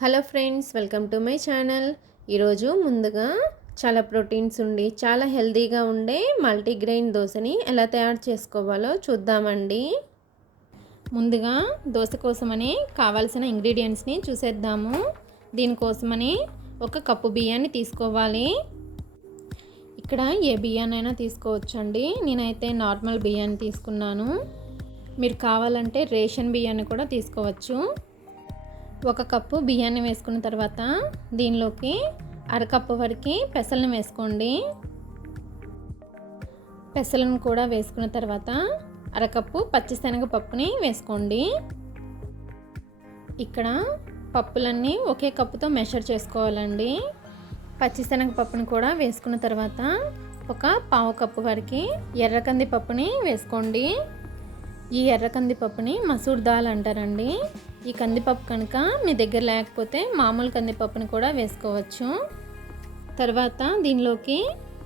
Hello friends welcome to my channel. ఈరోజు ముందుగా చాలా ప్రోటీన్స్ ఉండి చాలా హెల్తీగా ఉండే మల్టీగ్రెయిన్ దోశని ఎలా తయారు చేసుకోవాలో చూద్దామండి. ముందుగా దోశ కోసమని కావాల్సిన ఇంగ్రీడియంట్స్ని చూసేద్దాము. దీనికోసమని ఒక కప్పు బియ్యాన్ని తీసుకోవాలి. ఇక్కడ ఏ బియ్యాన్నైనా తీసుకోవచ్చండి. నేనైతే నార్మల్ బియ్యాన్ని తీసుకున్నాను. మీరు కావాలంటే రేషన్ బియ్యాన్ని కూడా తీసుకోవచ్చు. ఒక కప్పు బియ్యాన్ని వేసుకున్న తర్వాత దీనిలోకి అరకప్పు వరకు పెసలను వేసుకోండి. పెసలను కూడా వేసుకున్న తర్వాత అరకప్పు పచ్చిశనగపప్పుని వేసుకోండి. ఇక్కడ పప్పులన్నీ ఒకే కప్పుతో మెషర్ చేసుకోవాలండి. పచ్చిశనగపప్పుని కూడా వేసుకున్న తర్వాత ఒక పావు కప్పు వరకు ఎర్రకంది పప్పుని వేసుకోండి. ఈ ఎర్ర కందిపప్పుని మసూర్ దాల్ అంటారండి. ఈ కందిపప్పు కనుక మీ దగ్గర లేకపోతే మామూలు కందిపప్పుని కూడా వేసుకోవచ్చు. తర్వాత దీనిలోకి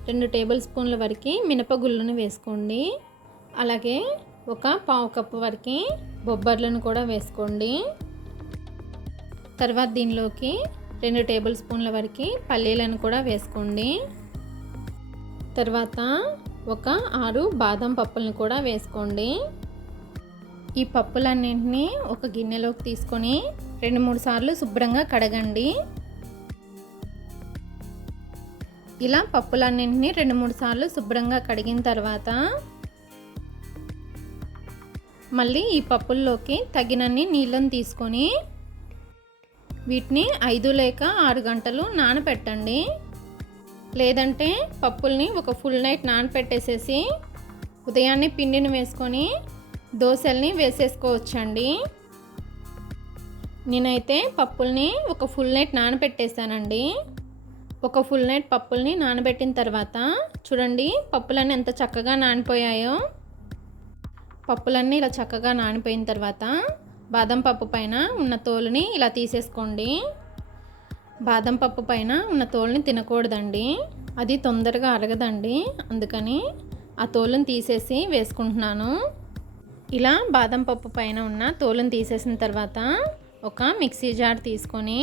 రెండు టేబుల్ స్పూన్ల వరకు మినపగుళ్ళను వేసుకోండి. అలాగే ఒక పావు కప్పు వరకు బొబ్బర్లను కూడా వేసుకోండి. తర్వాత దీనిలోకి రెండు టేబుల్ స్పూన్ల వరకు పల్లీలను కూడా వేసుకోండి. తర్వాత ఒక ఆరు బాదం పప్పులను కూడా వేసుకోండి. ఈ పప్పులన్నింటినీ ఒక గిన్నెలోకి తీసుకొని రెండు మూడు సార్లు శుభ్రంగా కడగండి. ఇలా పప్పులన్నింటినీ రెండు మూడు సార్లు శుభ్రంగా కడిగిన తర్వాత మళ్ళీ ఈ పప్పుల్లోకి తగినన్ని నీళ్ళని తీసుకొని వీటిని ఐదు లేక ఆరు గంటలు నానపెట్టండి. లేదంటే పప్పుల్ని ఒక ఫుల్ నైట్ నానపెట్టేసేసి ఉదయాన్నే పిండిని వేసుకొని దోశల్ని వేసేసుకోవచ్చండి. నేనైతే పప్పుల్ని ఒక ఫుల్ నైట్ నానబెట్టేసానండి ఒక ఫుల్ నైట్ పప్పుల్ని నానబెట్టిన తర్వాత చూడండి పప్పులన్నీ ఎంత చక్కగా నానిపోయాయో. పప్పులన్నీ ఇలా చక్కగా నానిపోయిన తర్వాత బాదం పప్పు పైన ఉన్న తోలుని ఇలా తీసేసుకోండి. బాదం పప్పు పైన ఉన్న తోలుని తినకూడదండి. అది తొందరగా అరగదండి. అందుకని ఆ తోలుని తీసేసి వేసుకుంటున్నాను. ఇలా బాదం పప్పు పైన ఉన్న తోలుని తీసేసిన తర్వాత ఒక మిక్సీ జార్ తీసుకొని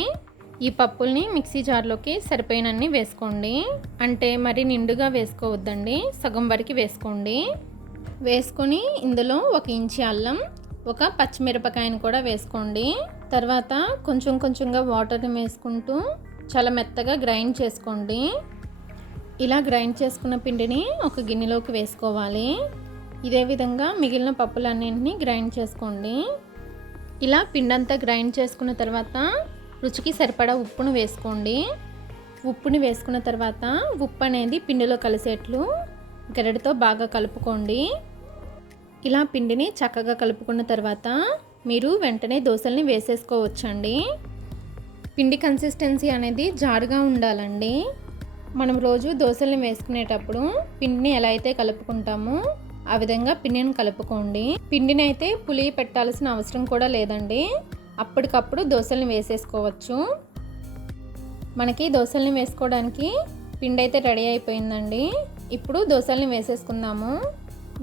ఈ పప్పుల్ని మిక్సీ జార్లోకి సరిపోయినన్ని వేసుకోండి. అంటే మరి నిండుగా వేసుకోవద్దండి. సగం వరకు వేసుకోండి. వేసుకొని ఇందులో ఒక ఇంచి అల్లం ఒక పచ్చిమిరపకాయను కూడా వేసుకోండి. తర్వాత కొంచెం కొంచెంగా వాటర్ని వేసుకుంటూ చాలా మెత్తగా గ్రైండ్ చేసుకోండి. ఇలా గ్రైండ్ చేసుకున్న పిండిని ఒక గిన్నెలోకి వేసుకోవాలి. ఇదే విధంగా మిగిలిన పప్పులన్నింటినీ గ్రైండ్ చేసుకోండి. ఇలా పిండంతా గ్రైండ్ చేసుకున్న తర్వాత రుచికి సరిపడా ఉప్పును వేసుకోండి. ఉప్పుని వేసుకున్న తర్వాత ఉప్పు అనేది పిండిలో కలిసేట్లు గరెడతో బాగా కలుపుకోండి. ఇలా పిండిని చక్కగా కలుపుకున్న తర్వాత మీరు వెంటనే దోశల్ని వేసేసుకోవచ్చండి. పిండి కన్సిస్టెన్సీ అనేది జారుగా ఉండాలండి. మనం రోజు దోశల్ని వేసుకునేటప్పుడు పిండిని ఎలా అయితే కలుపుకుంటామో ఆ విధంగా పిండిని కలుపుకోండి. పిండిని అయితే పులి పెట్టాల్సిన అవసరం కూడా లేదండి. అప్పటికప్పుడు దోశల్ని వేసేసుకోవచ్చు. మనకి దోశల్ని వేసుకోవడానికి పిండి అయితే రెడీ అయిపోయిందండి. ఇప్పుడు దోశల్ని వేసేసుకుందాము.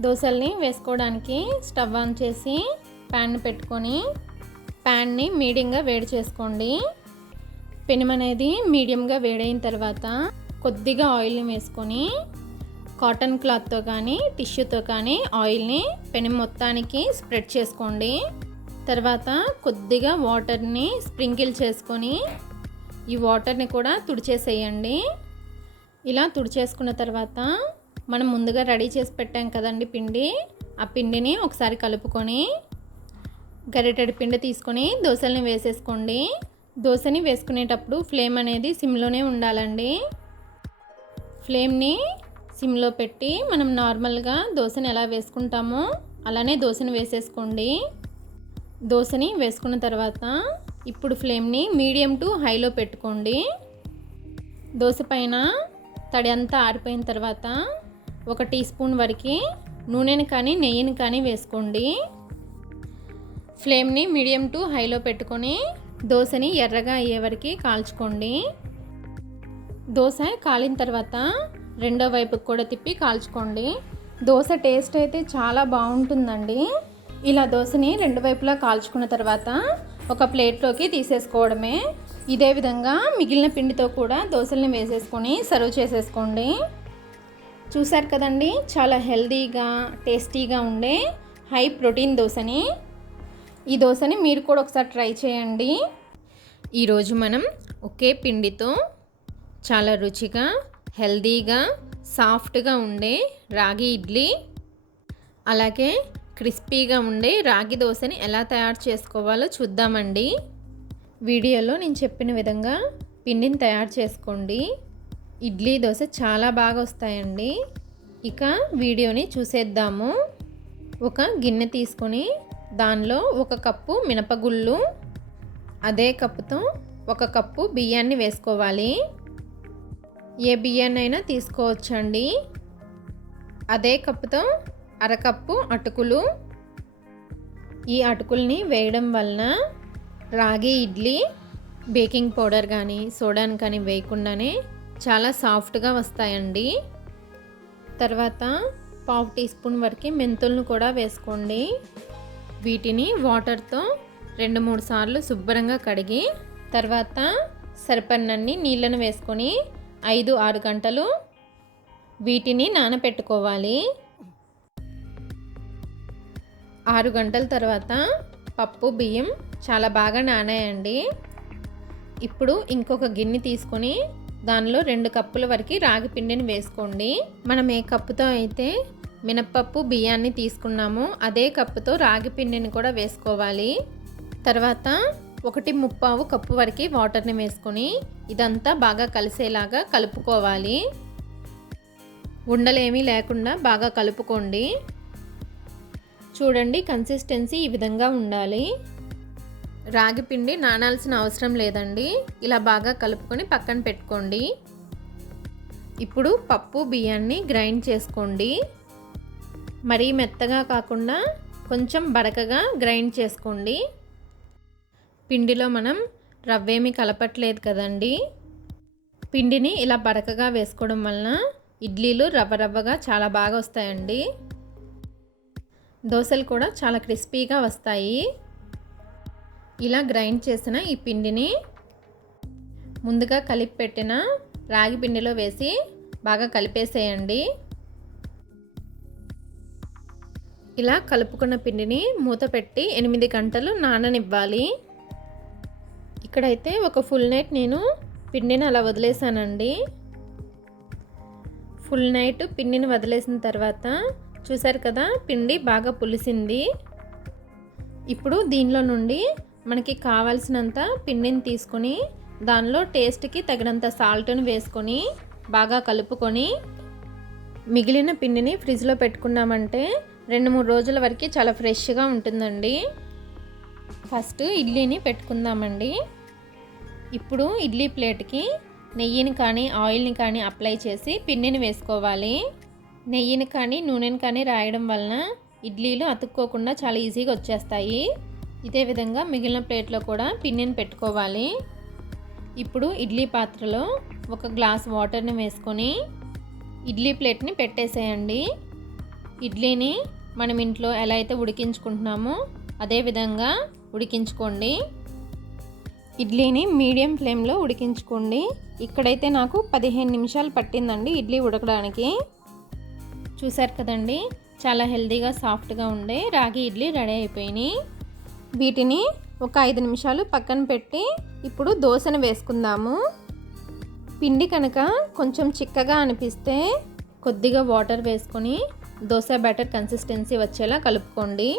దోశల్ని వేసుకోవడానికి స్టవ్ ఆన్ చేసి ప్యాన్ పెట్టుకొని ప్యాన్ని మీడియంగా వేడి చేసుకోండి. పెనుమనేది మీడియంగా వేడైన తర్వాత కొద్దిగా ఆయిల్ని వేసుకొని కాటన్ క్లాత్తో కానీ టిష్యూతో కానీ ఆయిల్ని పెను మొత్తానికి స్ప్రెడ్ చేసుకోండి. తర్వాత కొద్దిగా వాటర్ని స్ప్రింకిల్ చేసుకొని ఈ వాటర్ని కూడా తుడిచేసేయండి. ఇలా తుడిచేసుకున్న తర్వాత మనం ముందుగా రెడీ చేసి పెట్టాం కదండి పిండి. ఆ పిండిని ఒకసారి కలుపుకొని గరిటెడి పిండి తీసుకొని దోశల్ని వేసేసుకోండి. దోశని వేసుకునేటప్పుడు ఫ్లేమ్ అనేది సిమ్లోనే ఉండాలండి. ఫ్లేమ్ని సిమ్లో పెట్టి మనం నార్మల్గా దోశని ఎలా వేసుకుంటామో అలానే దోశని వేసేసుకోండి. దోశని వేసుకున్న తర్వాత ఇప్పుడు ఫ్లేమ్ని మీడియం టు హైలో పెట్టుకోండి. దోశ పైన తడి అంతా ఆరిపోయిన తర్వాత ఒక టీ స్పూన్ వరకు నూనెని కానీ నెయ్యిని కానీ వేసుకోండి. ఫ్లేమ్ని మీడియం టు హైలో పెట్టుకొని దోశని ఎర్రగా అయ్యే వరకు కాల్చుకోండి. దోశ కాలిన తర్వాత రెండో వైపుకి కూడా తిప్పి కాల్చుకోండి. దోశ టేస్ట్ అయితే చాలా బాగుంటుందండి. ఇలా దోశని రెండు వైపులా కాల్చుకున్న తర్వాత ఒక ప్లేట్లోకి తీసేసుకోవడమే. ఇదే విధంగా మిగిలిన పిండితో కూడా దోశల్ని వేసేసుకొని సర్వ్ చేసేసుకోండి. చూసారు కదండి చాలా హెల్తీగా టేస్టీగా ఉండే హై ప్రోటీన్ దోశని. ఈ దోశని మీరు కూడా ఒకసారి ట్రై చేయండి. ఈరోజు మనం ఒకే పిండితో చాలా రుచిగా హెల్దీగా సాఫ్ట్గా ఉండే రాగి ఇడ్లీ అలాగే క్రిస్పీగా ఉండే రాగి దోశని ఎలా తయారు చేసుకోవాలో చూద్దామండి. వీడియోలో నేను చెప్పిన విధంగా పిండిని తయారు చేసుకోండి. ఇడ్లీ దోశ చాలా బాగా వస్తాయండి. ఇక వీడియోని చూసేద్దాము. ఒక గిన్నె తీసుకొని దానిలో ఒక కప్పు మినపగుళ్ళు అదే కప్పుతో ఒక కప్పు బియ్యాన్ని వేసుకోవాలి. ఏ బియ్యాన్ని అయినా తీసుకోవచ్చండి. అదే కప్పుతో అరకప్పు అటుకులు. ఈ అటుకుల్ని వేయడం వలన రాగి ఇడ్లీ బేకింగ్ పౌడర్ కానీ సోడాని కానీ వేయకుండానే చాలా సాఫ్ట్గా వస్తాయండి. తర్వాత పావు టీ స్పూన్ వరకు మెంతులను కూడా వేసుకోండి. వీటిని వాటర్తో రెండు మూడు సార్లు శుభ్రంగా కడిగి తర్వాత సరిపడినన్ని నీళ్ళను వేసుకొని ఐదు ఆరు గంటలు వీటిని నానపెట్టుకోవాలి. ఆరు గంటల తర్వాత పప్పు బియ్యం చాలా బాగా నానాయండి. ఇప్పుడు ఇంకొక గిన్నె తీసుకొని దానిలో రెండు కప్పుల వరకు రాగి పిండిని వేసుకోండి. మనం ఏ కప్పుతో అయితే మినప్పప్పు బియ్యాన్ని తీసుకున్నామో అదే కప్పుతో రాగి పిండిని కూడా వేసుకోవాలి. తర్వాత ఒకటి ముప్పావు కప్పు వరకు వాటర్ని వేసుకొని ఇదంతా బాగా కలిసేలాగా కలుపుకోవాలి. ఉండలేమీ లేకుండా బాగా కలుపుకోండి. చూడండి కన్సిస్టెన్సీ ఈ విధంగా ఉండాలి. రాగి పిండి నానాల్సిన అవసరం లేదండి. ఇలా బాగా కలుపుకొని పక్కన పెట్టుకోండి. ఇప్పుడు పప్పు బియ్యాన్ని గ్రైండ్ చేసుకోండి. మరీ మెత్తగా కాకుండా కొంచెం బడకగా గ్రైండ్ చేసుకోండి. పిండిలో మనం రవ్వేమి కలపట్లేదు కదండి. పిండిని ఇలా బరకగా వేసుకోవడం వలన ఇడ్లీలు రవ్వ రవ్వగా చాలా బాగా వస్తాయండి. దోశలు కూడా చాలా క్రిస్పీగా వస్తాయి. ఇలా గ్రైండ్ చేసిన ఈ పిండిని ముందుగా కలిపి పెట్టిన రాగి పిండిలో వేసి బాగా కలిపేసేయండి. ఇలా కలుపుకున్న పిండిని మూత పెట్టి ఎనిమిది గంటలు నాననివ్వాలి. ఇక్కడైతే ఒక ఫుల్ నైట్ నేను పిండిని అలా వదిలేసానండి. ఫుల్ నైట్ పిండిని వదిలేసిన తర్వాత చూసారు కదా పిండి బాగా పులిసింది. ఇప్పుడు దీనిలో నుండి మనకి కావాల్సినంత పిండిని తీసుకొని దానిలో టేస్ట్కి తగినంత సాల్ట్ని వేసుకొని బాగా కలుపుకొని మిగిలిన పిండిని ఫ్రిడ్జ్లో పెట్టుకున్నామంటే రెండు మూడు రోజుల వరకు చాలా ఫ్రెష్గా ఉంటుందండి. ఫస్ట్ ఇడ్లీని పెట్టుకుందామండి. ఇప్పుడు ఇడ్లీ ప్లేట్కి నెయ్యిని కానీ ఆయిల్ని కానీ అప్లై చేసి పిన్నిని వేసుకోవాలి. నెయ్యిని కానీ నూనెని కానీ రాయడం వలన ఇడ్లీలు అతుక్కోకుండా చాలా ఈజీగా వచ్చేస్తాయి. ఇదే విధంగా మిగిలిన ప్లేట్లో కూడా పిన్నిని పెట్టుకోవాలి. ఇప్పుడు ఇడ్లీ పాత్రలో ఒక గ్లాస్ వాటర్ని వేసుకొని ఇడ్లీ ప్లేట్ని పెట్టేసేయండి. ఇడ్లీని మనం ఇంట్లో ఎలా అయితే ఉడికించుకుంటున్నామో అదే విధంగా ఉడికించుకోండి. ఇడ్లీని మీడియం ఫ్లేమ్లో ఉడికించుకోండి. ఇక్కడైతే నాకు పదిహేను నిమిషాలు పట్టిందండి ఇడ్లీ ఉడకడానికి. చూసారు కదండి చాలా హెల్తీగా సాఫ్ట్గా ఉండే రాగి ఇడ్లీ రెడీ అయిపోయినాయి. వీటిని ఒక ఐదు నిమిషాలు పక్కన పెట్టి ఇప్పుడు దోశను వేసుకుందాము. పిండి కనుక కొంచెం చిక్కగా అనిపిస్తే కొద్దిగా వాటర్ వేసుకొని దోశ బ్యాటర్ కన్సిస్టెన్సీ వచ్చేలా కలుపుకోండి.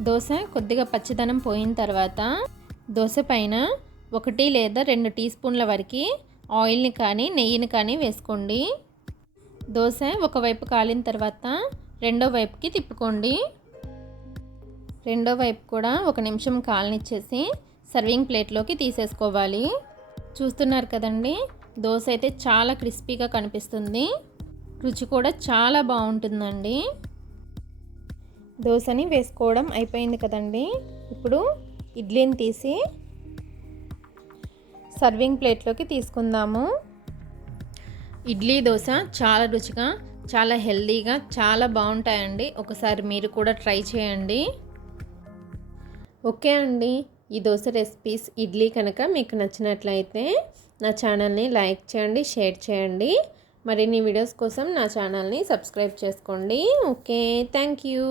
దోశ కొద్దిగా పచ్చిదనం పోయిన తర్వాత దోశ పైన ఒకటి లేదా రెండు టీ స్పూన్ల వరకు ఆయిల్ని కానీ నెయ్యిని కానీ వేసుకోండి. దోశ ఒకవైపు కాలిన తర్వాత రెండో వైపుకి తిప్పుకోండి. రెండో వైపు కూడా ఒక నిమిషం కాలనిచ్చేసి సర్వింగ్ ప్లేట్లోకి తీసేసుకోవాలి. చూస్తున్నారు కదండి దోశ అయితే చాలా క్రిస్పీగా కనిపిస్తుంది. రుచి కూడా చాలా బాగుంటుందండి. దోశని వేసుకోవడం అయిపోయింది కదండి. ఇప్పుడు ఇడ్లీని తీసి సర్వింగ్ ప్లేట్లోకి తీసుకుందాము. ఇడ్లీ దోశ చాలా రుచిగా చాలా హెల్దీగా చాలా బాగుంటాయండి. ఒకసారి మీరు కూడా ట్రై చేయండి. ఓకే అండి ఈ దోశ రెసిపీస్ ఇడ్లీ కనుక మీకు నచ్చినట్లయితే నా ఛానల్ని లైక్ చేయండి షేర్ చేయండి. మరిన్ని వీడియోస్ కోసం నా ఛానల్ని సబ్స్క్రైబ్ చేసుకోండి. Okay thank you.